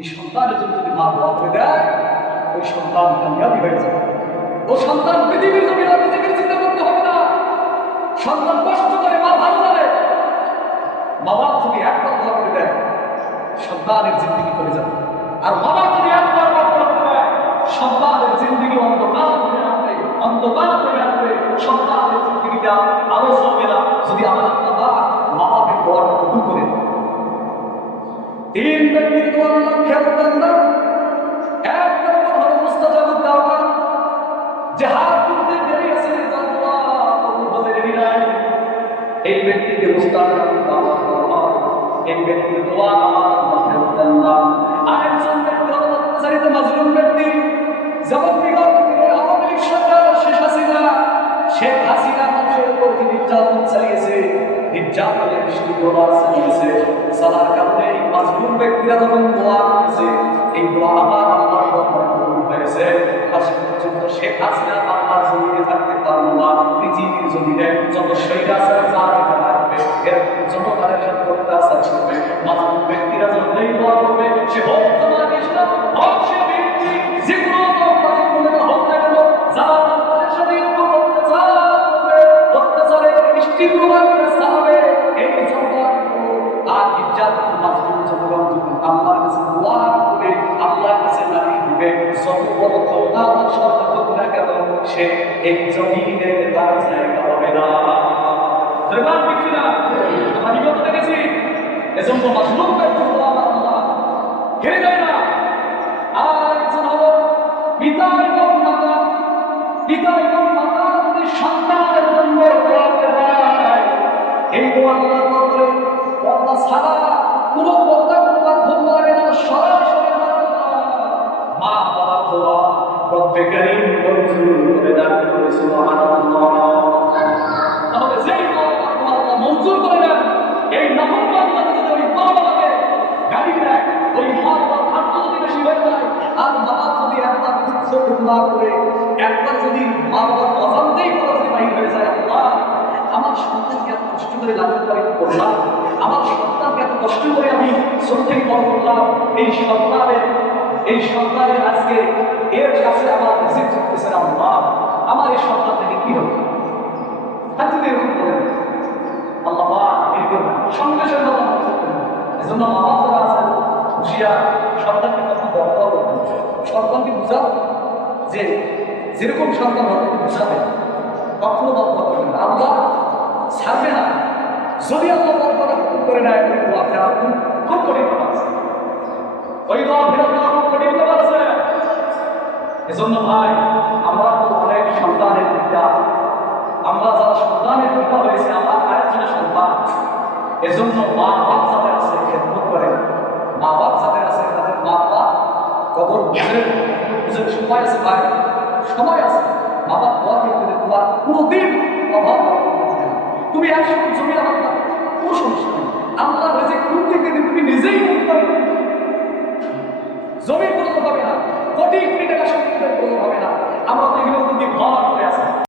এই সন্তানের জন্য যদি মা দোয়া করে দেয়, ওই সন্তান কামিয়াবি হয়ে যাবে। ও সন্তান পৃথিবীর জমিনে নিজেকে চিন্তা করতে হবে না। সন্তান কষ্ট করে, মা ভালো জানে। মা বাপ যদি একবার দোয়া করে দেয়, সন্তানের জিন্দিগি করে যাবে। আর মা বাপ যদি একবার দোয়া করে দেয়, সন্তানের জিন্দিগি অন্ধকার হয়ে আসবে, অন্ধকার হয়ে আসবে। সন্তানের জিন্দিগিটা আলো জ্বলবে না যদি আমার আল্লাহ মা বাপের দোয়াটা কবুল করে দেয়। তিন ব্যক্তির দোয়া আল্লাহ খেয়াল দেন না। এক নম্বর হলো মুস্তাজাবুদ দাওয়া, যে হাত তুলতে দেরি আছে, যার দোয়া কবুল হতে দেরি নাই, এই ব্যক্তিকে মুস্তাজাবুদ দাওয়া বলা হয়। এই ব্যক্তির দোয়া আমার আল্লাহ খেয়াল দেন না। আরেকজন ব্যক্তি হলো অত্যাচারিত মাজলুম ব্যক্তি, যেমন বিগত দিনে আওয়ামী লীগ সরকার শেখ হাসিনা মানুষের উপর যে নির্যাতন চালিয়েছে, নির্যাতনের বৃষ্টি দোলা চালিয়েছে, সালার কারণে এই মাজলুম ব্যক্তিরা যখন দোয়া করেছে, এই দোয়া আমার আল্লাহর দরবারে কবুল হয়েছে। আজ পর্যন্ত শেখ হাসিনা আল্লাহর জমিনে থাকতে পারল না। পৃথিবীর জমিনে যত স্বৈরাচার জালেম আসবে, এরকম যত তাদের সাথে অত্যাচার করবে, মাজলুম ব্যক্তিরা যখন এই দোয়া করবে, সে হোক জামাত ইসলাম, হোক সে ব্যক্তি, যেগুলো দলবাজি করে হোক না কেন, যারা তাদের সাথে এরকম অত্যাচার করবে, অত্যাচারের বৃষ্টির প্রভাবে চালাবে, এই জনগণ আর নির্যাতিত মাজলুম জনগণ যখন আল্লাহর কাছে দোয়া করবে, আল্লাহর কাছে দাবি দিবে, যত বড় ক্ষমতাবান সরকার হোক না কেন, সে এই জমিনে তার জায়গা হবে না। ধন্যবাদ ব্যক্তিরা আমি কত দেখেছি, এজন্য মাজলুম ব্যক্তির দোয়া আল্লাহ ঘেরে দেয় না। আর একজন হলো পিতা এবং মাতা। পিতা এবং মাতা যদি সন্তানের জন্য দোয়া করে দেয়, এই দোয়া আল্লাহ করে পর্দা ছাড়া, কোনো পর্দা কোনো মাধ্যম লাগে না, সরাসরি মা বাবার দোয়া রব্বে কারীম মঞ্জুর করে দেন। সুবহানাল্লাহ। তাহলে যেই দোয়া আল্লাহ মঞ্জুর করে দেন, এই নফল বান্দা যদি ওই মা বাবাকে গালি দেয়, ওই মা বাবার খাদ্য যদি বেশি হয়ে যায়, আর মা বাবা যদি একবার দুঃখ না করে, একবার যদি মা বাবার অজান্তেই কথা যদি বাহির হয়ে যায়, আল্লাহ আমার সন্তানকে এত কষ্ট করে লালন পালিত করলাম, আমার সন্তানকে এত কষ্ট করে আমি ছোট থেকে বড় করলাম, এই সন্তানের আজকে এর কাছে আমার রিজিক চলতেছে না, আল্লাহ আমার এই সন্তান থেকে কি হবে? আর যদি এরকম বলেন আল্লাহ এরকম সঙ্গে সঙ্গে এজন্য মা বাবা যারা আছেন হুঁশিয়ার, সন্তানকে কথা বলতে হবে, সন্তানকে বুঝাও যে যেরকম সন্তান হবে বুঝাবে, কখনো বদ্ধ করবে না, আল্লাহ ছাড়বে না। যদি আল্লাহ বদ্ধটা কবুল করে নেয়, ওই দোয়া ফেরা খুব কঠিন আছে, ওই দোয়া ফেরা খুব কঠিন আছে। এজন্য ভাই, আমরা তো অনেক সন্তানের পিতা, আমরা যারা সন্তানের পিতা হয়েছে, আমার আরেকজনের সন্তান। এজন্য মা বাপ যাদের আছে খেদমত করেন, মা বাপ যাদের আছে তাদের মা বাপ কবর বুঝের সময় আছে ভাই, সময় আছে। মা বাপ দোয়া করতে তোমার কোনোদিন অভাব হবে না। তুমি একশো জমি আমার কোনো সমস্যা নেই, আল্লাহ